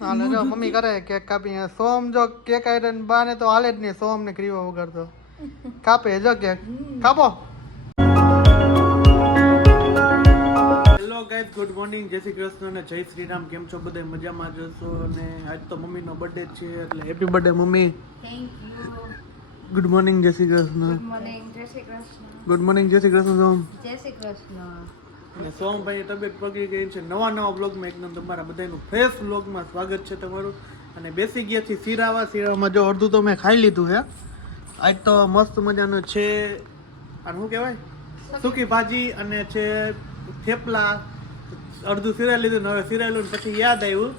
હાલે જો મમ્મી કરે કેક કાપી. સોમ જો કેક આયરન બાને તો હાલે જ નહીં. સોમ ને ક્રીવા વગર તો કાપે જો કેક. કાપો. હેલો ગાઈઝ, ગુડ મોર્નિંગ, જય શ્રી કૃષ્ણ અને જય શ્રી રામ. કેમ છો બધા? મજામાં જશો. અને આજ તો મમ્મીનો બર્થડે છે એટલે happy birthday mummy. Thank you. Good morning, જય શ્રી કૃષ્ણ. ગુડ મોર્નિંગ, જય શ્રી કૃષ્ણ. ગુડ મોર્નિંગ, જય શ્રી કૃષ્ણ સોમ. જય શ્રી કૃષ્ણ. અને સોમભાઈની તબિયત પકડી ગઈ છે. નવા બ્લોગમાં એકદમ તમારા બધાનું ફ્રેશ બ્લોગમાં સ્વાગત છે તમારું. અને બેસી ગયા છીએ શીરામાં જો અડધું તો મેં ખાઈ લીધું છે. આજ તો મસ્ત મજાનું છે. અને શું કહેવાય, સૂકી ભાજી અને છે થેપલા. અડધું સિરાઈ લીધું ને હવે સિરાયેલું ને પછી યાદ આવ્યું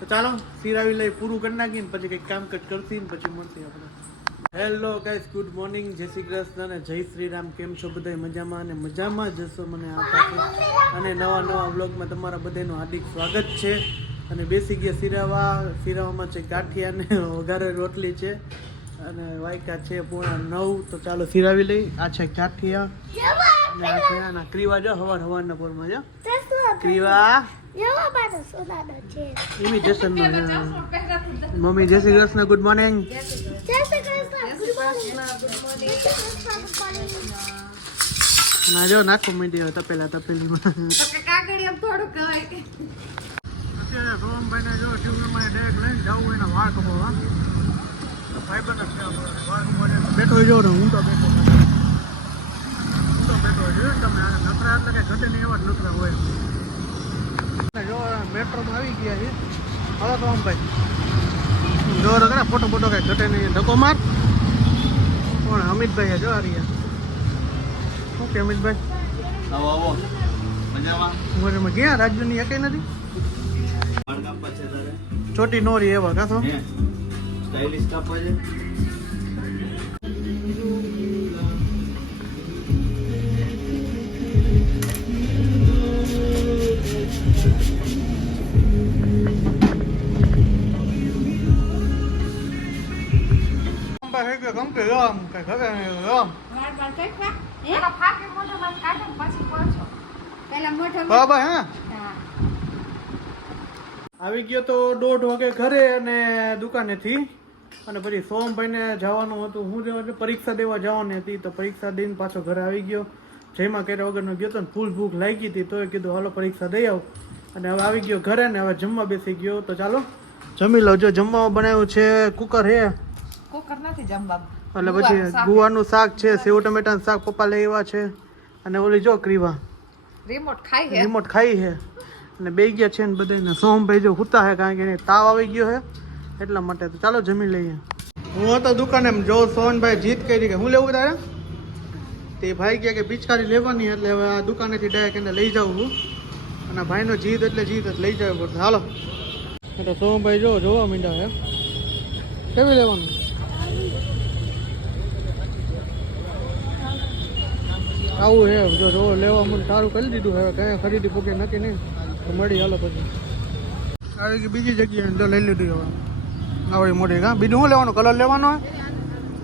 તો ચાલો સિરાવી લઈ, પૂરું કરી નાખીને પછી કંઈક કામકાજ કરશી ને પછી મળશે આપણે. હેલો ગાઈસ, ગુડ મોર્નિંગ, જય શ્રી કૃષ્ણ અને જય શ્રી રામ. કેમ છો બધા? મજામાં અને મજામાં જશો મને આશા છે. અને નવા બ્લોગમાં તમારા બધાનું હાર્દિક સ્વાગત છે. અને બેસી ગયા શીરાવામાં છે ગાંઠિયા ને વઘારે રોટલી છે. અને વાયકા છે 9:30. તો ચાલો સિરાવી લઈ. આ છે ગાંઠિયા અને આ છે આના ક્રીવા. જો હવારના પોરમાં જો ક્રીવા ઇમિટેશન નો. મમ્મી જય શ્રી કૃષ્ણ, ગુડ મોર્નિંગ. ના જો નાખો મીઠી હોય તપેલીમાં. અત્યારે સોમભાઈ ને જો ટ્યુબમાં ડાયરેક્ટ લઈને જવું એને વાળ કપાવવા. ભાઈ બને બેઠો જો હું તો બેઠો જોયું તમે. નકરા એટલે કઈ ઘટે નહીં, એવા જ નકરા હોય. જો મેટ્રોમાં આવી ગયા છે. હવે સોમભાઈ જો ફોટો કઈ ઘટે નહીં. ધક્કો માર. કોણ? અમિતભાઈ જો આ રહ્યા. શું કે અમિતભાઈ? આવો મજામાં. ઉંમરમાં ક્યાં રાજ્યની એકે નથી. વાળ કાપવા છે તારે? ચોટી નોરી એવા કાસો સ્ટાઇલિશ કાપવા છે. બરાબર હે. આવી ગયો તો 1:30 વાગે ઘરે અને દુકાનેથી. અને પછી સોમભાઈને જવાનું હતું. હું પરીક્ષા દેવા જવાની હતી તો પરીક્ષા દઈને પાછો ઘરે આવી ગયો. જયમાં કર્યા વગરનો ગયો તો ને ફૂલ ભૂખ લાગી હતી તોય કીધું હાલો પરીક્ષા દઈ આવું. અને હવે આવી ગયો ઘરે ને હવે જમવા બેસી ગયો. તો ચાલો જમી લો. જો જમવામાં બનાવ્યું છે કુકર હે. કુકર નથી જમવા. એટલે પછી ગુવારનું શાક છે, સેવ ટમેટાનું શાક પપ્પા લઈ આવ્યા છે. અને ઓલી જો ક્રીવા રિમોટ ખાઈ હે. રિમોટ ખાઈ છે. અને બે ગયા છે ને બધાને. સોમભાઈ જો હુતા છે કારણ કે એને તાવ આવી ગયો છે એટલા માટે. તો ચાલો જમી લઈએ. હું હતો દુકાને જો સોનભાઈ જીત કરી કે હું લેવું તારે. તે ભાઈ કહે કે પિચકારી લેવાની એટલે હવે આ દુકાનેથી ડાયરેક્ટ એને લઈ જાઉં છું. અને ભાઈનો જીત એટલે જીત લઈ જવું પડશે. હાલો તો સોમભાઈ જો જોવા માંડ્યા છે. કેવી લેવાનું? આવું હે. જો લેવા મને સારું કરી દીધું. હવે કયા ખરીદી પૂકે નક્કી નહીં તો મળી. હાલો પછી આવી ગઈ બીજી જગ્યાએ જો લઈ લીધું. હવે આવડી મોટી હા. બીજું શું લેવાનું? કલર લેવાનો હોય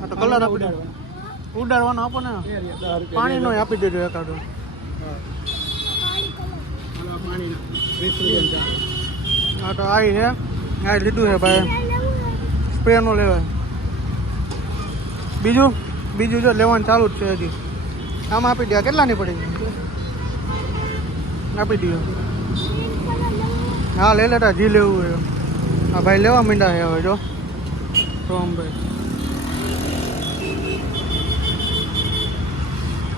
હા તો કલર આપી દેવાનો. ઉડાડવાનો આપો ને. પાણીનો આપી દેજો એકાદો. હા તો આવી છે. આ લીધું છે ભાઈ. સ્પ્રેનો લેવાય. બીજું જો લેવાનું ચાલુ જ છે હજી. આમાં આપી દે. કેટલાની પડી? આપી દો. હા લઈ લેતા જી લેવું હોય. હા ભાઈ લેવા માંડ્યા છે હવે જો સોમભાઈ.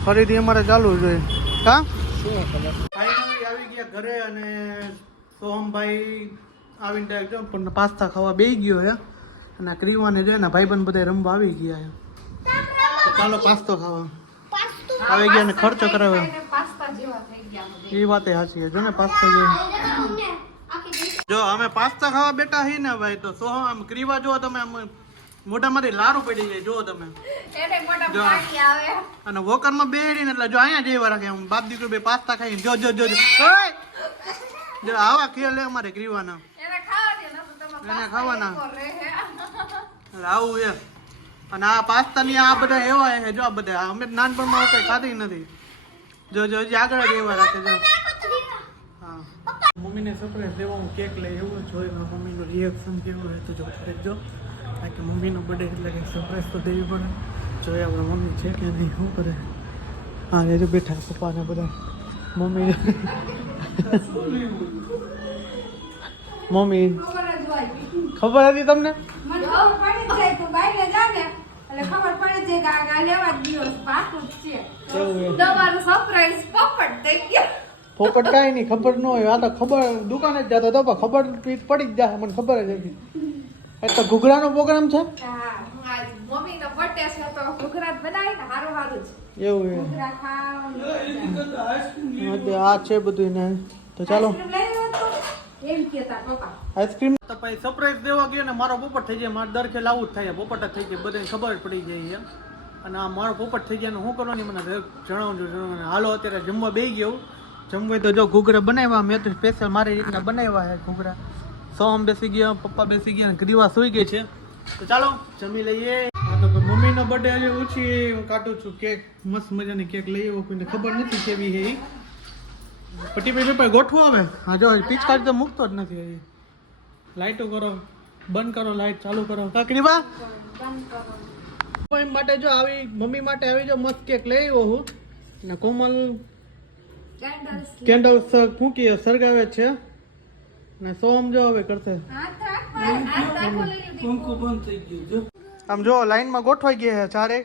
ફરીથી અમારે ચાલુ જોઈએ. હા ફાઇનલી આવી ગયા ઘરે. અને સોમભાઈ આવીને ડાયરેક્ટ જો પણ પાસ્તા ખાવા બેસી ગયો છે. અને ક્રીવાને જો ને ભાઈબંધ બધા રમવા આવી ગયા છે. તો ચાલો પાસ્તો ખાવા આવી ગયા ને ખર્ચો કરાવે. પાસ્તા જેવા થઈ ગયા. એ વાતે સાચી છે. જો ને પાસ્તા જો અમે પાસ્તા ખાવા બેઠા હી ને ભાઈ તો સો આમ ક્રીવા જો તમે આમ મોઢામાંથી લારું પડી જાય. જો તમે એને મોઢા પાણી આવે. અને વોકરમાં બેડીને એટલે જો અહીંયા જેવા રાખે. આમ બાપ દીકરો બે પાસ્તા ખાઈને જો આવા ખેલ અમારે ક્રીવાના. એને ખાવા દે. એને ખાવાના આવું છે. અને આ પાસ્તાની આ બધા એવા છે જો. આ બધા અમે નાનપણમાં કઈ ખાધી નથી. જો હજી આગળ જ એવા રાખે જો. હા મમ્મીને સરપ્રાઈઝ દેવા હું કેક લઈ એવું જોઈ મમ્મીનું રિએક્શન કેવું હોય તો જો જો કારણ કે મમ્મીનો બર્થડે એટલે કંઈક સરપ્રાઈઝ તો દેવી પડે જોઈએ આપણે મમ્મી છે કે નહીં શું કરે હા એ જો બેઠા પપ્પાને બધા મમ્મી મમ્મી ખબર હતી તમને તમારું સરપ્રાઈઝ પોપટ થઈ ગયો. પોપટ કાંઈ નહીં ખબર ન હોય આ તો ખબર દુકાને જ જતો હતો પણ ખબર પડી જ જાય મને ખબર જ હતી એ તો ઘૂઘરાનો પ્રોગ્રામ છે હા, મારી મમ્મીનો birthday છે તો ઘૂઘરા બનાવીને હારું હારું જ. એવું ઘૂઘરા ખાવ, આ છે બધું ને તો ચાલો આઈસ્ક્રીમ લઈ લો તો. એમ કહેતા પપ્પા. આઈસ્ક્રીમ તો પછી સરપ્રાઈઝ દેવા ગયો ને મારો પોપટ થઈ જાય મારે દર ખેલ આવું જ થાય પોપટ જ થઈ જાય બધાને ખબર જ પડી જાય છે અને આ મારો પોપટ થઈ ગયા શું કરવાની મને જણાવજો હાલો અત્યારે જમવા બેસી ગયો જમવા તો જો ઘૂઘરા બનાવ્યા મેં તો સ્પેશિયલ મારી રીતના બનાવ્યા છે ઘૂઘરા સોમ બેસી ગયા પપ્પા બેસી ગયા અને ગ્રીવા સુઈ ગઈ છે તો ચાલો જમી લઈએ હા તો મમ્મીનો બર્થડે આજે ઓછી હું કાઢું છું કેક મસ્ત મજાની કેક લઈ આવ્યો કોઈને ખબર નથી કેવી છે એ પટી ભાઈ ગોઠવો આવે હા જો પિચકારી તો મૂકતો જ નથી હજી લાઈટો કરો બંધ કરો લાઈટ ચાલુ કરો કાકડીબા મમ્મી માટે જો આવી મમ્મી માટે આવી જો મસ્ત કેક લઈ આવ્યો હું ને કોમલ કેન્ડલ ફૂંકી સળગાવે છે ને સોમ જો હવે કરશે આમ જો લાઈનમાં ગોઠવાઈ ગયા છે ચારે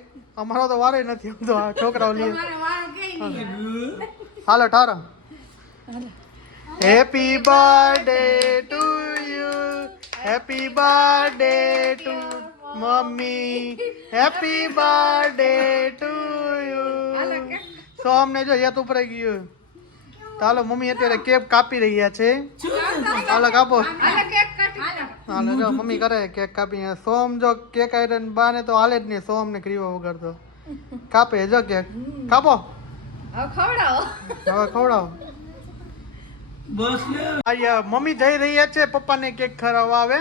અમારો તો વારે નથી આમ તો આ છોકરાઓ લે હાલો ઠારો happy birthday to you happy birthday to mummy happy birthday to you સોમ ને જો યાદ ઉપર ગયું ચાલો મમ્મી અત્યારે કેક કાપી રહ્યા છે ચાલો કાપો હાલો જો મમ્મી કરે કેક કાપી સોમ જો કેક આયરન બાને તો હાલે જ નહીં સોમ ને ક્રીવા વગર તો કાપે જો કેક કાપો હવે ખવડાવો. હવે ખવડાવો બસ મમ્મી જઈ રહ્યા છે પપ્પાને કેક ખવડાવવા આવે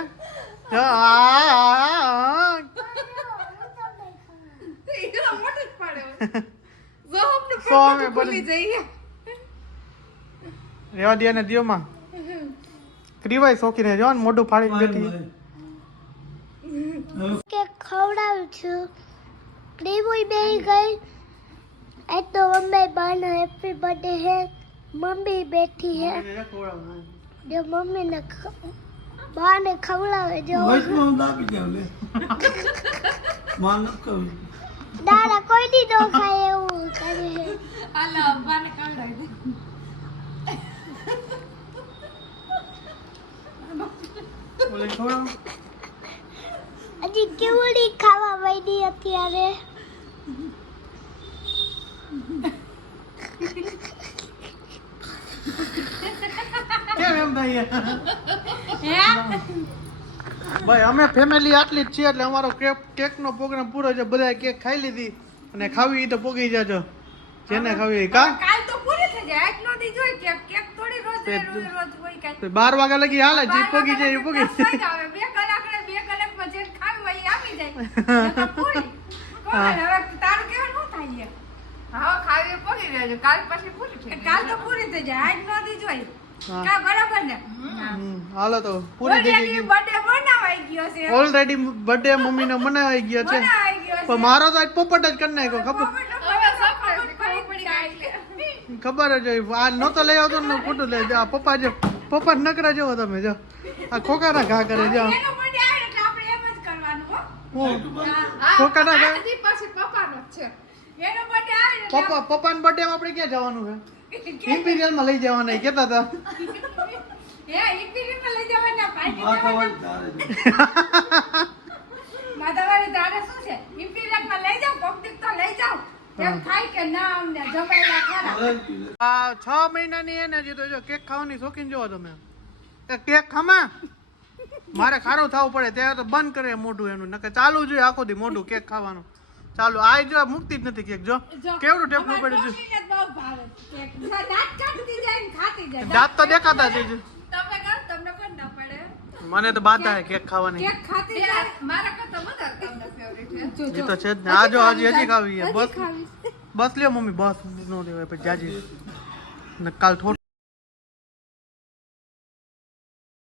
એટલો મોટો જ પડ્યો. સોમનું સોમે પપ્પા ભૂલી જઈએ. રેવા દે ને દિયોમાં ક્રીવાય શોખીને જો ને મોઢું ફાડીને બેઠી કે ખવડાવું છું ક્રીમુય બેહી ગઈ એ તો મમ્મી બાનો હેપી બર્થડે હે મમ્મી બેઠી હે જો મમ્મી ને બાને ખવડાવે જો દાડા કોઈ દી નો ખાય એવું કરે હે આલા અબ્બાને ખવડાવી દે. ઓલે ખવડાવ હજી કેવડી ખાવા વઈડી અત્યારે કેમ એમ થાય ભાઈ અમે ફેમિલી આટલી જ છીએ એટલે અમારો કેક નો પ્રોગ્રામ પૂરો છે બધા કેક ખાઈ લીધી અને ખાવી તો પોગી જાજો જેને ખાવી કા કાલ તો પૂરી થઈ જાય. આજનો દી જોઈ કેક કેક થોડી રોજ હોય કાઈ. 12 વાગ્યા લગી હાલે જી પોગી જાય એ પોગી આવે 2 કલાકમાં જે ખાવી હોય એ આવી જાય. નકર પૂરી. કોણ હવે તારું કેવું ન થાય? હા ખાવી પૂરી રહેજો. કાલ પછી પૂરી થઈ જાય. કાલ તો પૂરી થઈ જાય. આજનો દી જોઈ. કા બરાબર ને? હાલો તો પૂરી થઈ ગઈ બર્થડે બનાવાઈ ગયો છે. ઓલરેડી બર્થડે મમ્મી નો મનાવાઈ ગયો છે બનાવાઈ ગયો છે. પણ મારો તો આજ પોપટ જ કરી નાખ્યો ખબર હવે સરપ્રાઈઝ ખબર પડી ગઈ. ખબર જ હોય આ નહોતો લઈ આવતો ને ખોટું લઈ જા પપ્પા જો પપ્પા નકરા જેવો તમે જો આ ખોખાના ઘા કરે જો એનો બર્થડે આવે એટલે આપણે એમ જ કરવાનું હો. ખોખાના ઘા આજથી પછી પપ્પાનો જ છે. એનો બર્થડે આવે એટલે પપ્પાના બર્થડે માં આપણે ક્યાં જવાનું છે ઇમ્પિરિયલ માં લઈ જવાના કેતા હતા હે ઇમ્પિરિયલમાં લઈ જવાના પાર્ટી માધવારી દાડે શું છે ઇમ્પિરિયલમાં લઈ જાવ પબ્લિક તો લઈ જાવ એમ થાય કે ના અમને જમાઈલા ખરા. આ 6 મહિનાની એને હજી તો જો કેક ખાવાની શોખીન જોવો તમે એ કેક ખામા મારે ખારો થવું પડે ત્યારે તો બંધ કરે મોઢું એનું નકર ચાલુ જોઈએ આખો દી મોઢું કેક ખાવાનું ચાલુ આ જો મુક્તિ જ નથી કેક જો કેવડું ટેપલું પડે છે ડોશીને જ બહુ ભાવે કેક. દાંત કાઢતી જાય ને ખાતી જાય. દાંત તો દેખાતા જ છે તમે કહો તમને કોણ ના પડે મને તો બાધા હે કેક ખાવાની કેક ખાતી જાય. મારા કરતા વધારે તમને ફેવરિટ છે. એ તો છે જ ને આ જો હજી ખાવી છે બસ બસ લ્યો મમ્મી બસ નો દેવાય પછી જાજી ને કાલ થોડું